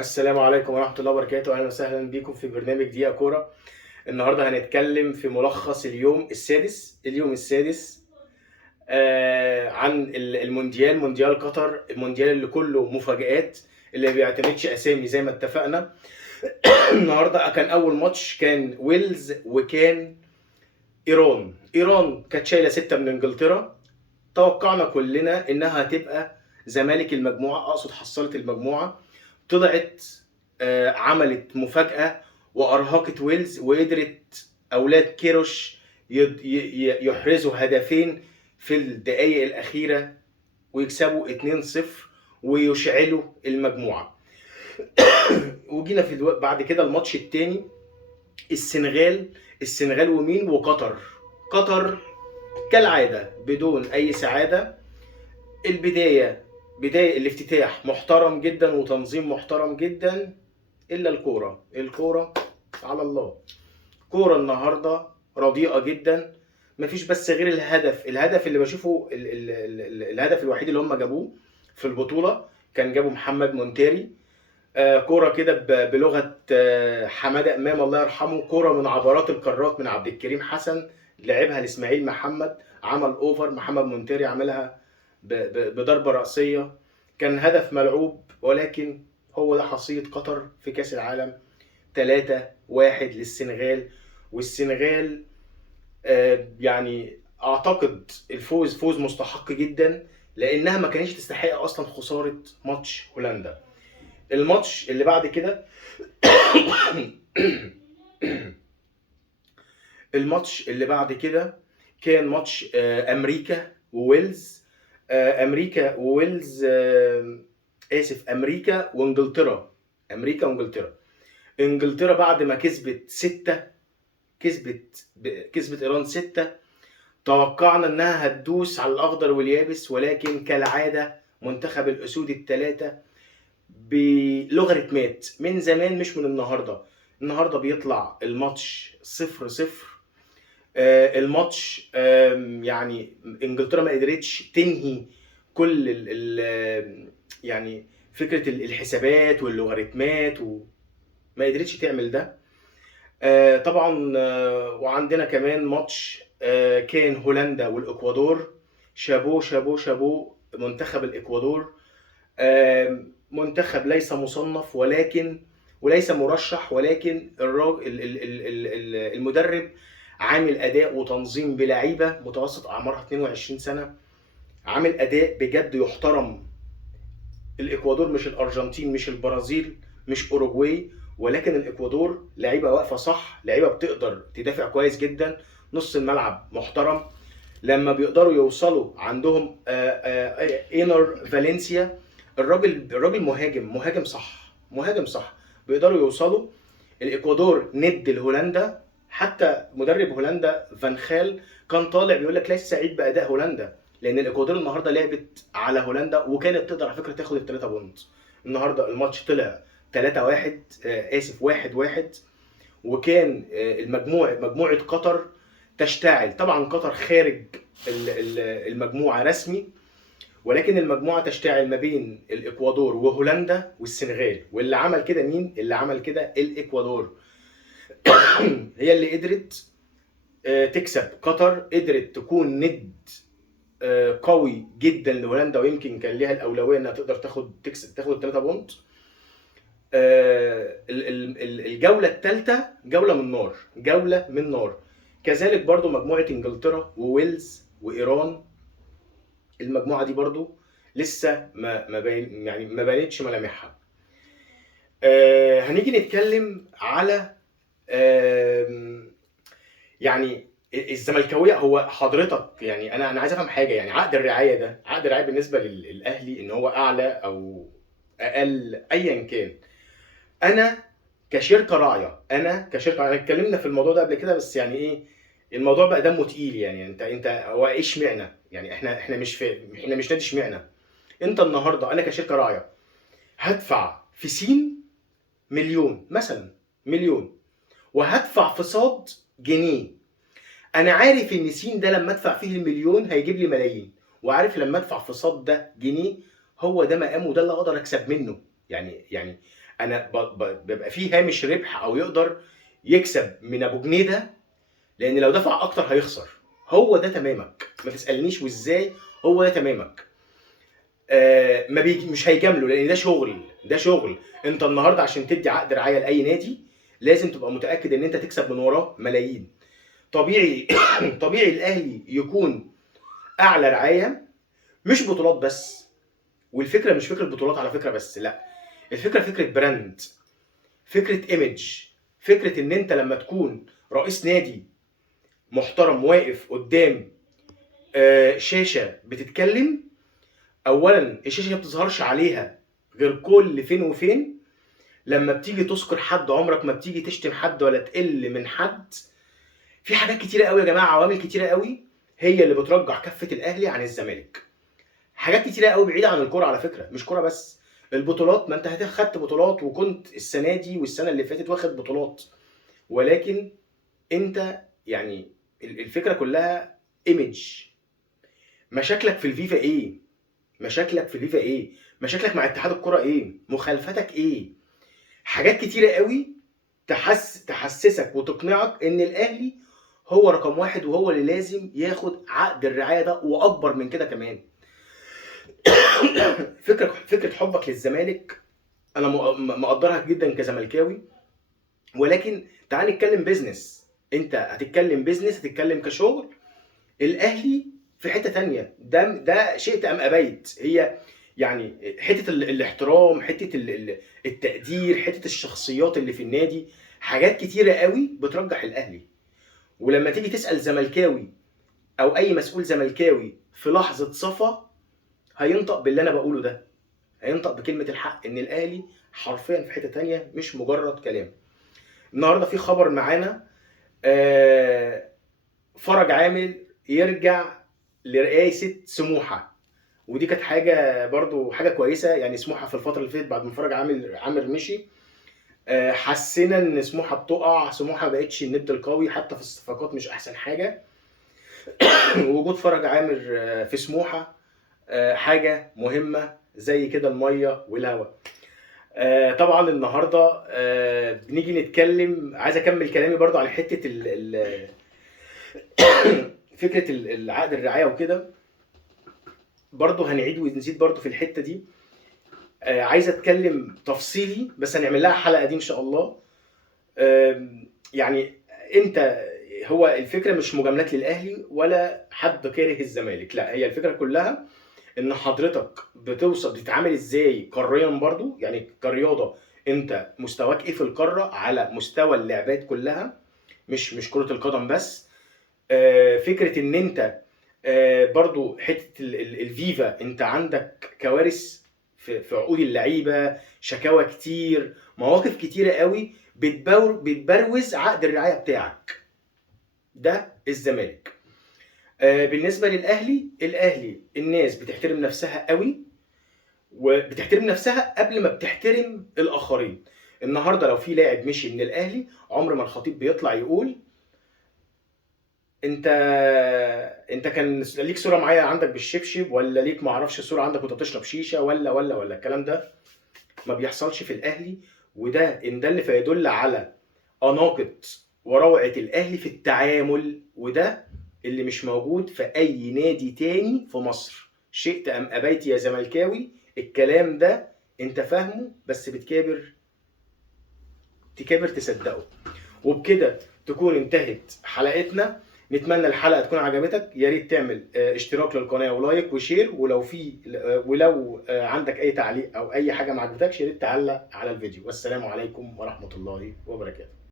السلام عليكم ورحمة الله وبركاته، أهلا وسهلا بكم في برنامج دقيقة كورة. النهاردة هنتكلم في ملخص اليوم السادس عن المونديال، مونديال قطر، المونديال اللي كله مفاجآت، اللي ما بيعتمدش أسامي زي ما اتفقنا. النهاردة كان أول ماتش، كان ويلز وكان إيران كانت شايلة 6 من إنجلترا. توقعنا كلنا إنها هتبقى زمالك المجموعة، أقصد حصلت المجموعة. طلعت عملت مفاجأة وأرهقت ويلز، وقدرت أولاد كيروش يحرزوا هدفين في الدقايق الأخيرة ويكسبوا 2-0 ويشعلوا المجموعة. وجينا بعد كده الماتش التاني، السنغال ومين وقطر. قطر كالعادة بدون أي سعادة. بداية الافتتاح محترم جدا وتنظيم محترم جدا، الا الكوره على الله. كوره النهارده رديئه جدا. مفيش بس غير الهدف اللي بشوفه، الهدف الوحيد اللي هم جابوه في البطوله كان جابوا محمد مونتاري. كوره كده بلغه حماده امام الله يرحمه، كوره من عبرات القارات من عبد الكريم حسن، لعبها لاسماعيل محمد، عمل اوفر، محمد مونتاري عملها بضربه راسيه. كان هدف ملعوب، ولكن هو ده حصيلة قطر في كأس العالم. 3-1 للسنغال. والسنغال يعني اعتقد الفوز فوز مستحق جدا، لانها ما كانتش تستحق اصلا خسارة ماتش هولندا. الماتش اللي بعد كده الماتش اللي بعد كده كان ماتش امريكا وويلز. امريكا وويلز، اسف، امريكا وانجلترا. انجلترا بعد ما كسبت 6، كسبت ايران 6. توقعنا انها هتدوس على الاخضر واليابس، ولكن كالعاده منتخب الاسود الثلاثه بلوغاريتمات من زمان مش من النهارده. النهارده بيطلع الماتش 0-0. الماتش يعني انجلترا ما قدرتش تنهي كل يعني فكره الحسابات واللوغاريتمات، وما قدرتش تعمل ده. طبعا. وعندنا كمان ماتش كان هولندا والاكوادور. شابو شابو شابو منتخب الاكوادور. منتخب ليس مصنف وليس مرشح، ولكن المدرب عامل اداء وتنظيم بلعيبه متوسط اعمارها 22 سنه، عامل اداء بجد يحترم. الاكوادور مش الارجنتين، مش البرازيل، مش اوروجواي، ولكن الاكوادور لعيبه واقفه صح، لعيبه بتقدر تدافع كويس جدا، نص الملعب محترم. لما بيقدروا يوصلوا عندهم اينر فالنسيا، الراجل مهاجم صح، مهاجم صح. بيقدروا يوصلوا. الاكوادور ند لهولندا. حتى مدرب هولندا فان خال كان طالع بيقول لك ليس سعيد باداء هولندا، لان الاكوادور النهارده لعبت على هولندا وكانت تقدر على فكره تاخد الثلاثه بونت. النهارده الماتش طلع 3-1، اسف 1-1. وكان مجموعه قطر تشتعل. طبعا قطر خارج المجموعه رسمي، ولكن المجموعه تشتعل ما بين الاكوادور وهولندا والسنغال. واللي عمل كده مين؟ اللي عمل كده الاكوادور. هي اللي قدرت تكسب قطر، قدرت تكون ند قوي جدا لهولندا، ويمكن كان ليها الاولويه انها تقدر تاخد الثلاثه بونت. الجوله الثالثه جوله من نار. كذلك برضو مجموعه انجلترا وويلز وايران. المجموعه دي برضو لسه ما بانتش ملامحها. هنيجي نتكلم على يعني الزملكاويه. هو حضرتك يعني انا عايز افهم حاجه، يعني عقد الرعايه بالنسبه للاهلي ان هو اعلى او اقل ايا كان. انا كشركه اتكلمنا في الموضوع ده قبل كده، بس يعني ايه، الموضوع بقى دمه تقيل. يعني انت هو ايه اشمعنى؟ يعني احنا مش نادي اشمعنى. انت النهارده انا كشركه راعيه هدفع في سين مليون مثلا، مليون، وهدفع في صاد جنيه. انا عارف ان سين ده لما ادفع فيه المليون هيجيب لي ملايين، وعارف لما ادفع في صاد ده جنيه هو ده مقامه، ده اللي اقدر اكسب منه. يعني انا بيبقى فيه هامش ربح او يقدر يكسب من ابو جنيه ده، لان لو دفع اكتر هيخسر. هو ده تمامك، ما تسالنيش وازاي، هو ده تمامك. ما بيجي مش هيجامله، لان ده شغل، ده شغل. انت النهارده عشان تدي عقد رعايه لاي نادي لازم تبقى متاكد ان انت تكسب من وراه ملايين. طبيعي طبيعي الاهلي يكون اعلى رعايه، مش بطولات بس. والفكره مش فكره بطولات على فكره بس، لا، الفكره فكره براند، فكره ايمج، فكره ان انت لما تكون رئيس نادي محترم واقف قدام شاشه بتتكلم. اولا الشاشه دي ما بتظهرش عليها غير كل فين وفين، لما بتيجي تذكر حد عمرك ما بتيجي تشتم حد ولا تقل من حد. في حاجات كتيره قوي يا جماعه، عوامل كتيره قوي هي اللي بترجح كفه الاهلي عن الزمالك. حاجات كتيره قوي بعيده عن الكوره على فكره، مش كوره بس. البطولات، ما انت خدت بطولات وكنت السنه دي والسنه اللي فاتت واخد بطولات، ولكن انت يعني الفكره كلها ايمج. مشاكلك في الفيفا ايه؟ مشاكلك في الفيفا ايه؟ مشاكلك مع اتحاد الكوره ايه؟ مخالفتك ايه؟ حاجات كتيره قوي تحسسك وتقنعك ان الاهلي هو رقم واحد، وهو اللي لازم ياخد عقد الرعايه ده واكبر من كده كمان. فكره حبك للزمالك انا مقدرها جدا كزملكاوي، ولكن تعال نتكلم بيزنس. انت هتتكلم بيزنس، هتتكلم كشغل. الاهلي في حته تانية، ده شئت ام ابيت. هي يعني حته الاحترام، حته التقدير، حته الشخصيات اللي في النادي، حاجات كتيره قوي بترجح الاهلي. ولما تيجي تسال زملكاوي او اي مسؤول زملكاوي في لحظه صفا، هينطق باللي انا بقوله ده، هينطق بكلمه الحق، ان الاهلي حرفيا في حته تانية مش مجرد كلام. النهارده في خبر معانا، فرج عامر يرجع لرئاسه سموحه، ودي كانت حاجه برضو حاجه كويسه. يعني سموحه في الفتره اللي فاتت بعد ما فرج عامر مشي، حسينا ان سموحه بتقع، سموحه ما بقتش الند القوي، حتى في الصفقات مش احسن حاجه. وجود فرج عامر في سموحه حاجه مهمه زي كده الميه والهواء. طبعا النهارده بنيجي نتكلم، عايز اكمل كلامي برضو على حته فكره العقد الرعايه وكده. برضو هنعيد ونزيد برضو في الحته دي. عايز اتكلم تفصيلي، بس هنعمل لها حلقه دي ان شاء الله. يعني انت، هو الفكره مش مجاملات للاهلي ولا حد كاره الزمالك، لا، هي الفكره كلها ان حضرتك بتتعامل ازاي قاريا برضو، يعني كرياضه انت مستواك ايه في القاره على مستوى اللعبات كلها، مش كره القدم بس. فكره ان انت برضو حته الفيفا، انت عندك كوارث في عقود اللعيبه، شكاوى كتير، مواقف كتيره قوي بتبروز عقد الرعايه بتاعك. ده الزمالك. بالنسبه الاهلي الناس بتحترم نفسها قوي، وبتحترم نفسها قبل ما بتحترم الاخرين. النهارده لو في لاعب مشي من الاهلي، عمر ما الخطيب بيطلع يقول انت كان ليك صوره معايا عندك بالشبشب، ولا ليك ما اعرفش صوره عندك وانت بتشرب شيشه، ولا الكلام ده ما بيحصلش في الاهلي. وده ان دل فيدل على اناقه وروعه الاهلي في التعامل، وده اللي مش موجود في اي نادي تاني في مصر. شئت ام ابيت يا زملكاوي، الكلام ده انت فاهمه بس تكابر تصدقه. وبكده تكون انتهت حلقتنا. نتمنى الحلقه تكون عجبتك، يا ريت تعمل اشتراك للقناه ولايك وشير، ولو عندك اي تعليق او اي حاجه ما عجبتكش يا ريت تعلق على الفيديو. والسلام عليكم ورحمه الله وبركاته.